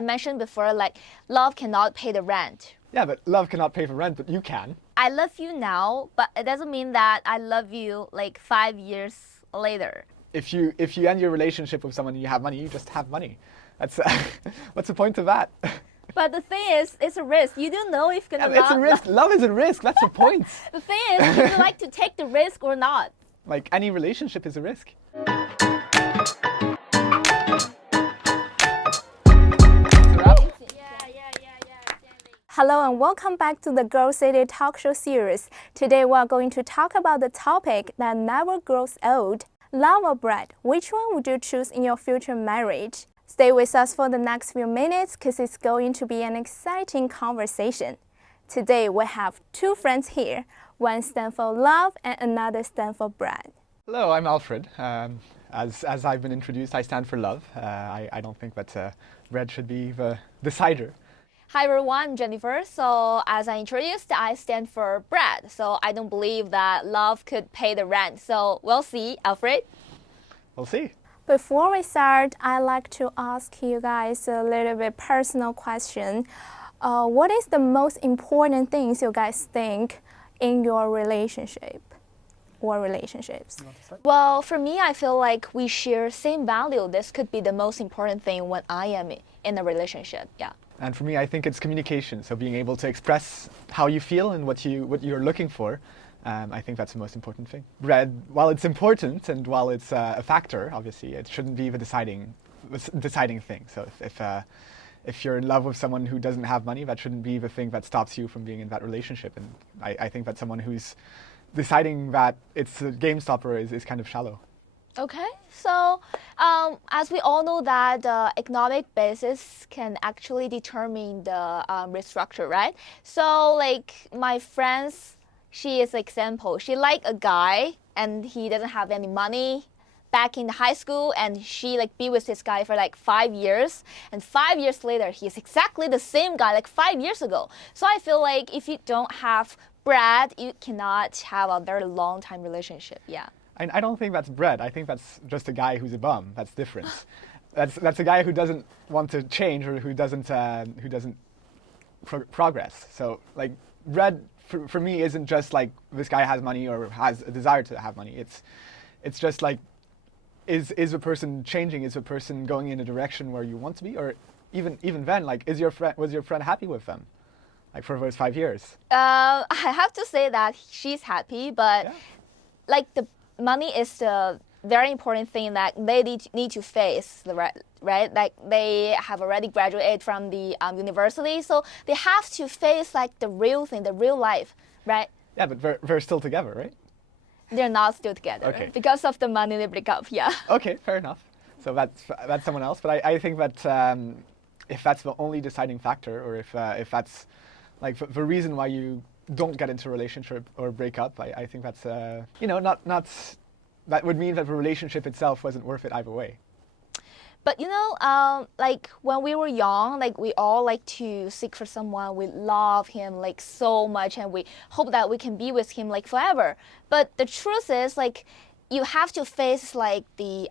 I mentioned before, like love cannot pay the rent. Yeah, but love cannot pay for rent, but you can. I love you now, but it doesn't mean that I love you like 5 years later. If you end your relationship with someone and you have money, you just have money. That's what's the point of that? But the thing is, it's a risk. You don't know if gonna It's a risk. Love is a risk. That's the point. The thing is, do you like to take the risk or not? Like any relationship is a risk. Hello and welcome back to the Girl City Talk Show series. Today we are going to talk about the topic that never grows old. Love or bread? Which one would you choose in your future marriage? Stay with us for the next few minutes because it's going to be an exciting conversation. Today we have two friends here. One stands for love and another stands for bread. Hello, I'm Alfred. As I've been introduced, I stand for love. I don't think that bread should be the decider. Hi everyone, I'm Jennifer. So as I introduced, I stand for bread. So I don't believe that love could pay the rent. So we'll see, Alfred. We'll see. Before we start, I'd like to ask you guys a little bit personal question. What is the most important things you guys think in your relationship or relationships? Well, for me, I feel like we share same value. This could be the most important thing when I am in a relationship. Yeah. And for me, I think it's communication. So being able to express how you feel and what you're looking for. I think that's the most important thing. Bread, while it's important and while it's a factor, obviously, it shouldn't be the deciding thing. So if you're in love with someone who doesn't have money, that shouldn't be the thing that stops you from being in that relationship. And I think that someone who's deciding that it's a game stopper is kind of shallow. Okay, so as we all know that the economic basis can actually determine the risk structure, right? So like my friends, she is an example. She like a guy and he doesn't have any money back in high school, and she like be with this guy for like 5 years, and 5 years later he's exactly the same guy like 5 years ago. So I feel like if you don't have bread, you cannot have a very long time relationship. Yeah. I don't think that's bread. I think that's just a guy who's a bum. That's different. That's a guy who doesn't want to change or who doesn't progress. So like bread for me isn't just like this guy has money or has a desire to have money. It's just like is a person changing? Is a person going in a direction where you want to be? Or even then, like was your friend happy with them? Like for those 5 years? I have to say that she's happy, but Yeah. like the money is the very important thing that they need to face, right? Like they have already graduated from the university, so they have to face like the real thing, the real life, right? Yeah, but they're still together, right? They're not still together. Okay. Because of the money they break up, yeah. Okay, fair enough. So that's someone else. But I think that if that's the only deciding factor, or if that's like the reason why you don't get into a relationship or break up, I think that's not that would mean that the relationship itself wasn't worth it either way. But like when we were young, like we all like to seek for someone. We love him like so much, and we hope that we can be with him like forever. But the truth is, like, you have to face like the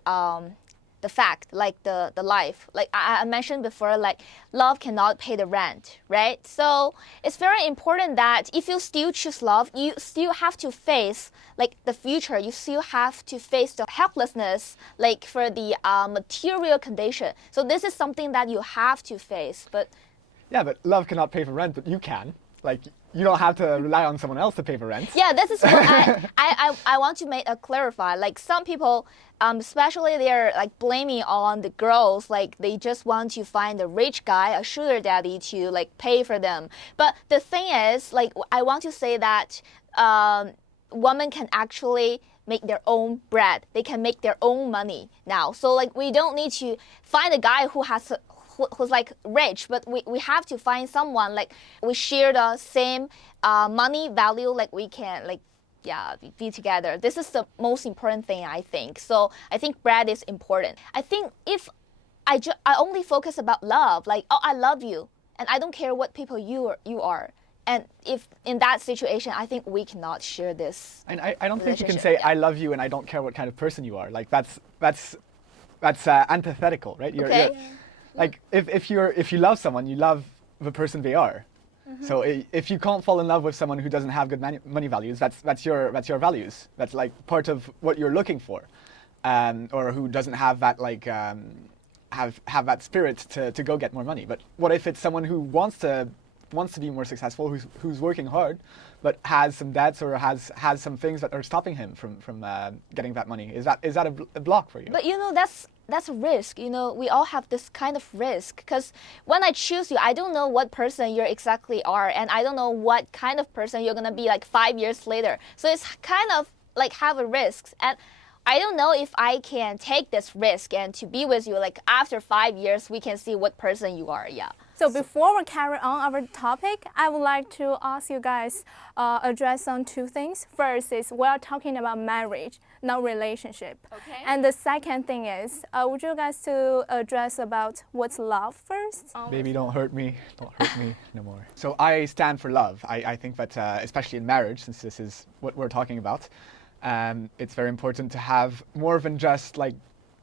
fact, like the life. Like I mentioned before, like love cannot pay the rent, right? So it's very important that if you still choose love, you still have to face like the future. You still have to face the helplessness, like for the material condition. So this is something that you have to face. But Yeah, but love cannot pay for rent, but you can. Like you don't have to rely on someone else to pay for rent. yeah, this is what I want to make a clarify. Like some people, especially they're like blaming on the girls, like they just want to find a rich guy, a sugar daddy to like pay for them. But the thing is, like I want to say that women can actually make their own bread. They can make their own money now. So like we don't need to find a guy who's like rich, but we have to find someone like we share the same money value, like we can like be together. This is the most important thing, I think. So I think bread is important. I think if I only focus about love, like I love you and I don't care what people you are, and if in that situation, I think we cannot share this. And I don't think you can relationship, say yeah. I love you and I don't care what kind of person you are. Like that's antithetical, right? Okay. Like if you love someone, you love the person they are. So if you can't fall in love with someone who doesn't have good money values, that's your values. That's like part of what you're looking for, or who doesn't have that like have that spirit to go get more money. But what if it's someone who wants to be more successful, who's working hard, but has some debts or has some things that are stopping him from getting that money? Is that a block for you? But that's a risk. We all have this kind of risk, because when I choose you, I don't know what person you exactly are, and I don't know what kind of person you're gonna be like 5 years later. So it's kind of like have a risk, and I don't know if I can take this risk and to be with you like after 5 years we can see what person you are. Yeah. So before we carry on our topic, I would like to ask you guys address on two things. First is we are talking about marriage, not relationship. Okay. And the second thing is, would you guys to address about what's love first? Baby, don't hurt me no more. So I stand for love. I think that especially in marriage, since this is what we're talking about, it's very important to have more than just like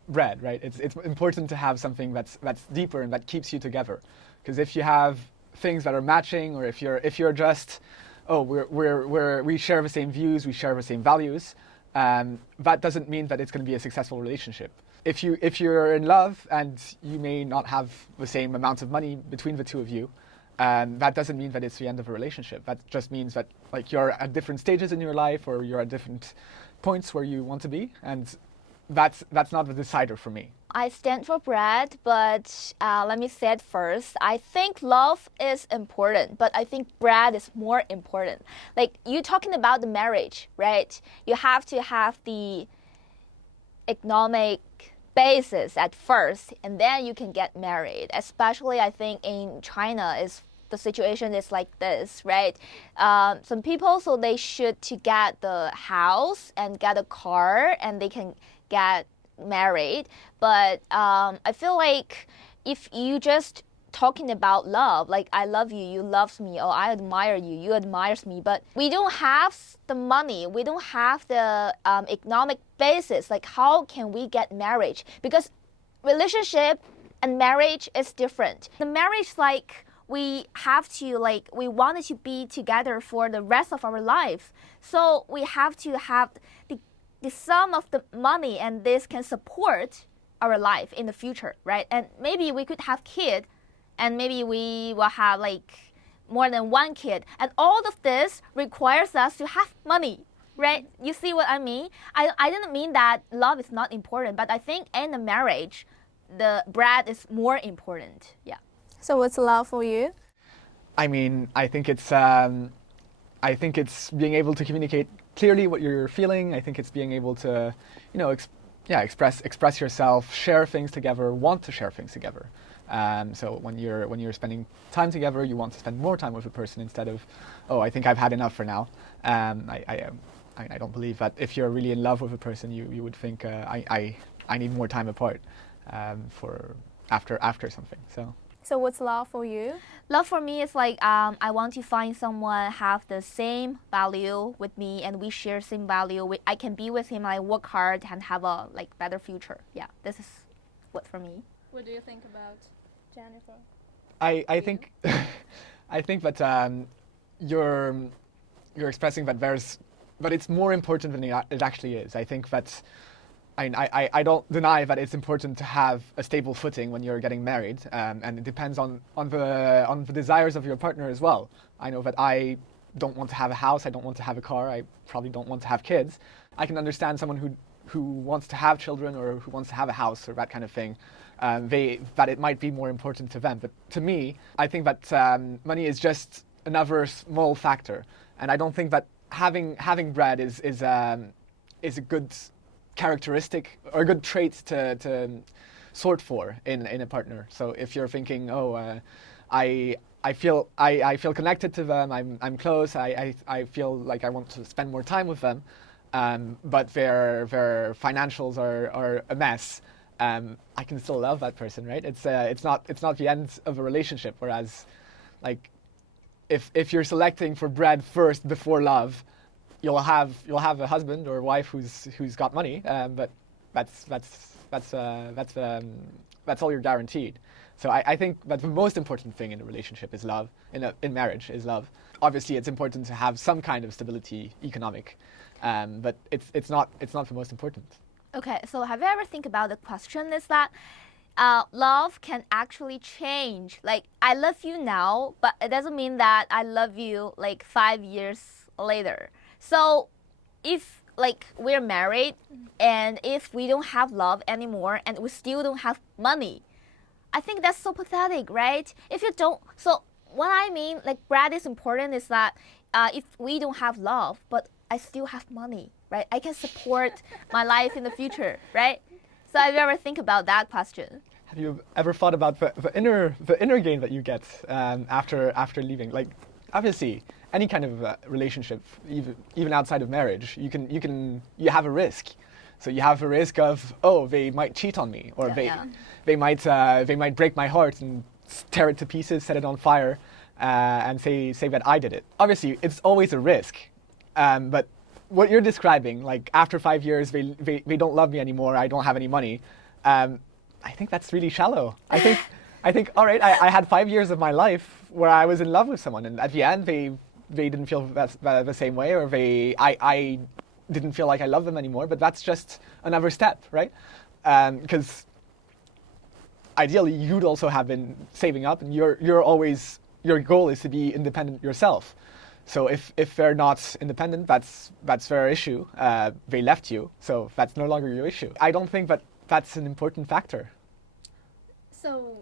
bread, right? It's important to have something that's deeper and that keeps you together. Because if you have things that are matching, or if you're just, oh, we share the same views, we share the same values, that doesn't mean that it's going to be a successful relationship. If you're in love and you may not have the same amount of money between the two of you, that doesn't mean that it's the end of a relationship. That just means that like you're at different stages in your life, or you're at different points where you want to be, and that's not the decider for me. I stand for bread, but let me say it first. I think love is important, but I think bread is more important. Like you talking about the marriage, right? You have to have the economic basis at first, and then you can get married. Especially, I think in China the situation is like this, right? Some people, so they should to get the house and get a car, and they can get married. But I feel like if you just talking about love, like I love you, you love me, or I admire you, you admires me, but we don't have the money, we don't have the economic basis, like how can we get marriage? Because relationship and marriage is different. The marriage, like we have to, like we wanted to be together for the rest of our life, so we have to have the sum of the money, and this can support our life in the future, right? And maybe we could have kids, and maybe we will have like more than one kid, and all of this requires us to have money, right? You see what I mean? I didn't mean that love is not important, but I think in a marriage the bread is more important. Yeah. So what's love for you? I mean, I think it's being able to communicate clearly what you're feeling. I think it's being able to, express yourself, share things together, want to share things together. So when you're spending time together, you want to spend more time with a person instead of, oh, I think I've had enough for now. I don't believe that if you're really in love with a person, you would think I need more time apart for after something. So what's love for you? Love for me is like I want to find someone have the same value with me, and we share same value. I can be with him, I work hard and have a like better future. Yeah, this is what for me. What do you think about Jennifer? I think I think that you're expressing that but it's more important than it actually is. I think that I don't deny that it's important to have a stable footing when you're getting married, and it depends on the desires of your partner as well. I know that I don't want to have a house, I don't want to have a car, I probably don't want to have kids. I can understand someone who wants to have children, or who wants to have a house, or that kind of thing. That it might be more important to them. But to me, I think that money is just another small factor, and I don't think that having bread is a good characteristic or a good trait to sort for in a partner. So if you're thinking, oh, I feel connected to them, I'm close, I feel like I want to spend more time with them, but their financials are a mess, I can still love that person, right? It's not the end of a relationship. Whereas, like, if you're selecting for bread first before love, you'll have a husband or a wife who's got money, but that's all you're guaranteed. So I think that the most important thing in a relationship is love, in marriage is love. Obviously, it's important to have some kind of stability, economic, but it's not the most important. Okay, so have you ever think about the question is that love can actually change. Like I love you now, but it doesn't mean that I love you like 5 years later. So if like we're married and if we don't have love anymore and we still don't have money, I think that's so pathetic, right? If you don't, so what I mean, like Brad is important is that if we don't have love, but I still have money, right? I can support my life in the future, right? So have you ever think about that question? Have you ever thought about the inner gain that you get after leaving? Like, obviously, any kind of relationship, even outside of marriage, you have a risk. So you have a risk of, oh, they might cheat on me, or they might break my heart and tear it to pieces, set it on fire, and say that I did it. Obviously, it's always a risk, but what you're describing, like after 5 years, they don't love me anymore, I don't have any money. I think that's really shallow. I think all right, I had 5 years of my life where I was in love with someone, and at the end they didn't feel the same way, or I didn't feel like I loved them anymore. But that's just another step, right? Because ideally you'd also have been saving up, and your goal is to be independent yourself. So if they're not independent, that's their issue. They left you, so that's no longer your issue. I don't think that that's an important factor. So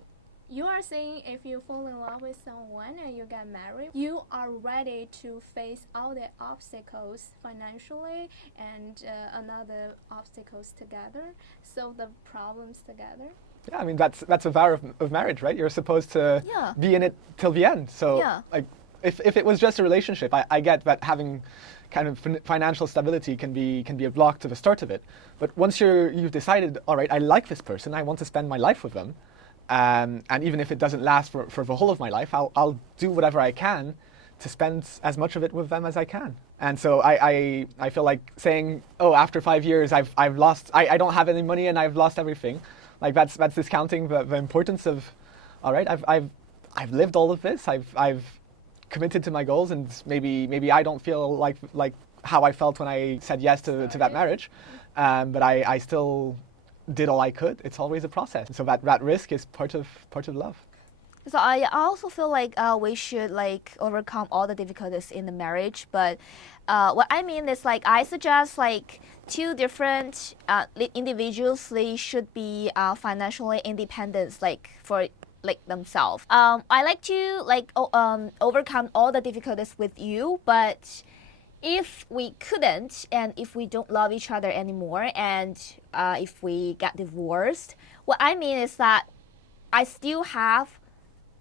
you are saying if you fall in love with someone and you get married, you are ready to face all the obstacles financially and another obstacles together, solve the problems together. Yeah, I mean that's a vow of marriage, right? You're supposed to be in it till the end. So like if it was just a relationship, I get that having kind of financial stability can be a block to the start of it. But once you've decided, all right, I like this person, I want to spend my life with them, and even if it doesn't last for the whole of my life, I'll do whatever I can to spend as much of it with them as I can. And so I feel like saying, oh, after 5 years I've lost, I don't have any money and I've lost everything, like that's discounting the importance of, all right, I've lived all of this, I've committed to my goals, and maybe I don't feel like how I felt when I said yes to that marriage, but I still did all I could. It's always a process. So that risk is part of love. So I also feel like we should like overcome all the difficulties in the marriage. But what I mean is like I suggest like two different individuals. They should be financially independent, like for like themselves. I like to like overcome all the difficulties with you, but if we couldn't, and if we don't love each other anymore, and if we get divorced, what I mean is that I still have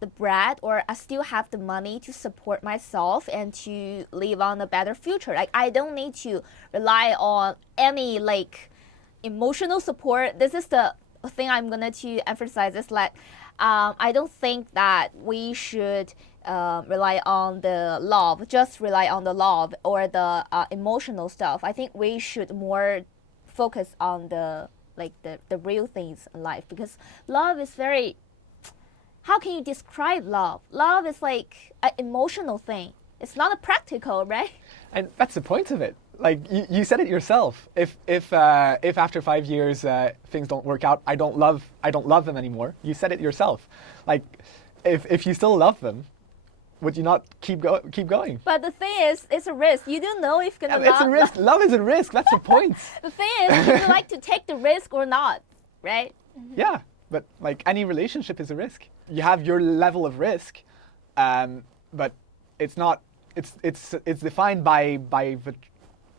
the bread, or I still have the money to support myself and to live on a better future. Like I don't need to rely on any like emotional support. This is the thing I'm gonna to emphasize is like I don't think that we should rely on the love, just rely on the love or the emotional stuff. I think we should more focus on the real things in life, because love is very, how can you describe love? Love is like an emotional thing. It's not a practical, right? And that's the point of it. Like you said it yourself. If after 5 years things don't work out, I don't love them anymore. You said it yourself. Like if you still love them, would you not keep going? But the thing is, it's a risk. You don't know if you're gonna. It's a risk. Love is a risk. That's the point. The thing is, would you like to take the risk or not, right? Mm-hmm. Yeah, but like any relationship is a risk. You have your level of risk, but it's not. It's defined by the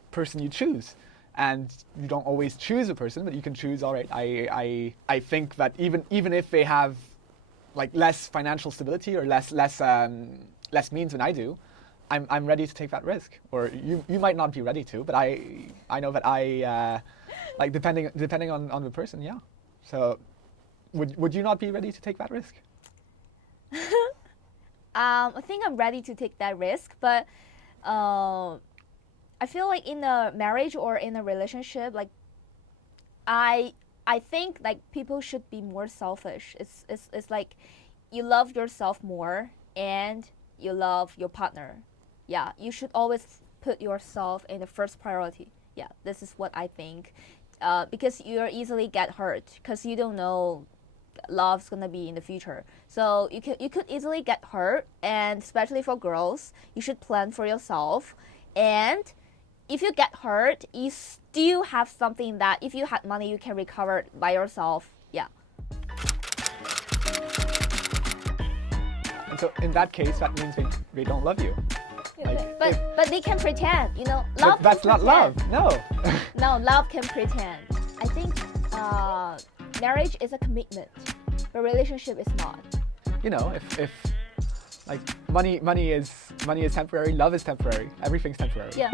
person you choose, and you don't always choose a person, but you can choose. All right, I think that even if they have like less financial stability or less less means than I do, I'm ready to take that risk. Or you might not be ready to, but I know that I like depending on the person, yeah. So would you not be ready to take that risk? I think I'm ready to take that risk, but I feel like in a marriage or in a relationship, like I I think like people should be more selfish. It's like you love yourself more and you love your partner. Yeah, you should always put yourself in the first priority. Yeah, this is what I think. Because you're easily get hurt because you don't know love's gonna be in the future. So you could easily get hurt, and especially for girls, you should plan for yourself. And if you get hurt, you still have something that if you had money, you can recover it by yourself. Yeah. And so in that case, that means they don't love you. Like, But they can pretend, you know. Love but that's can not love. pretend. No. No, love can pretend. I think marriage is a commitment, but relationship is not. You know, if like money is temporary, love is temporary, everything's temporary. Yeah.